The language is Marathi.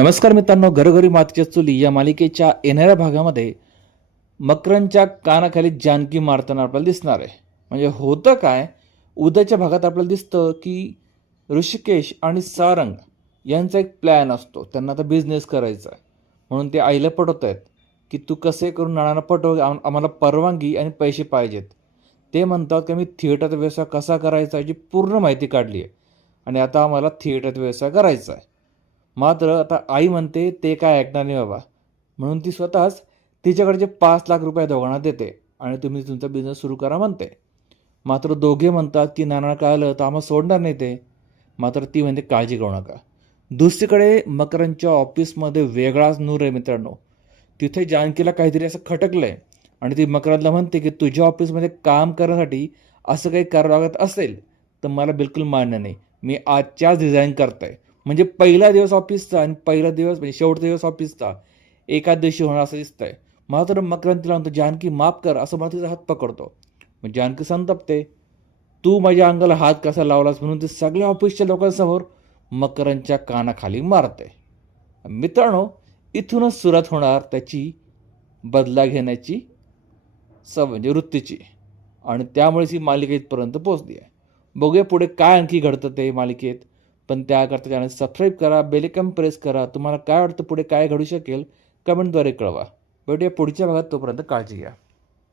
नमस्कार मित्रांनो घरोघरी मातीच्या चुली या मालिकेच्या येणाऱ्या भागामध्ये मकरांच्या कानाखाली जानकी मारताना आपल्याला दिसणार आहे. म्हणजे होतं काय? उद्याच्या भागात आपल्याला दिसतं की ऋषिकेश आणि सारंग यांचा एक प्लॅन असतो. त्यांना आता बिझनेस करायचा आहे. म्हणून ते आईला पटवत आहेत की तू कसे करून नाणांना पटव आम्हाला परवानगी आणि पैसे पाहिजेत. ते म्हणतात की मी थिएटरचा व्यवसाय कसा करायचा याची पूर्ण माहिती काढली आहे. आणि आता आम्हाला थिएटरचा व्यवसाय करायचा आहे. मात्र आता आई म्हणते ते काय ऐकणार नाही बाबा. म्हणून ती स्वतःच तिच्याकडचे पाच लाख रुपये दोघांना देते आणि तुम्ही तुमचा बिझनेस सुरू करा म्हणते. मात्र दोघे म्हणतात की नाना कळलं तर आम्हाला सोडणार नाही ते. मात्र ती म्हणते काळजी करू नका. दुसरीकडे मकरांच्या ऑफिसमध्ये वेगळाच नूर आहे मित्रांनो. तिथे जानकीला काहीतरी असं खटकलं आहे आणि ती मकरांना म्हणते की तुझ्या ऑफिसमध्ये काम करण्यासाठी असं काही करावं लागत असेल तर मला बिलकुल मान्य नाही. मी आजच्याच डिझाईन करताय. म्हणजे पहिला दिवस ऑफिसचा आणि पहिला दिवस म्हणजे शेवटचा दिवस ऑफिसचा एकादशी होणार असं दिसतंय. मात्र मकरांतीला म्हणतो जानकी माफ कर असं मला तिचा हात पकडतो. मग जानकी संतपते तू माझ्या अंगाला हात कसा लावलास? म्हणून ते सगळ्या ऑफिसच्या लोकांसमोर मकरांच्या कानाखाली मारते. मित्रांनो इथूनच सुरुवात होणार त्याची बदला घेण्याची सव म्हणजे वृत्तीची. आणि त्यामुळेच ही मालिका इथपर्यंत पोचली आहे. बघूया पुढे काय आणखी घडतं ते मालिकेत. पण त्याकरता चॅनल सबस्क्राईब करा बेलिकम प्रेस करा. तुम्हाला काय वाटतं पुढे काय घडू शकेल कमेंटद्वारे कळवा. भेटूया पुढच्या भागात तोपर्यंत काळजी घ्या.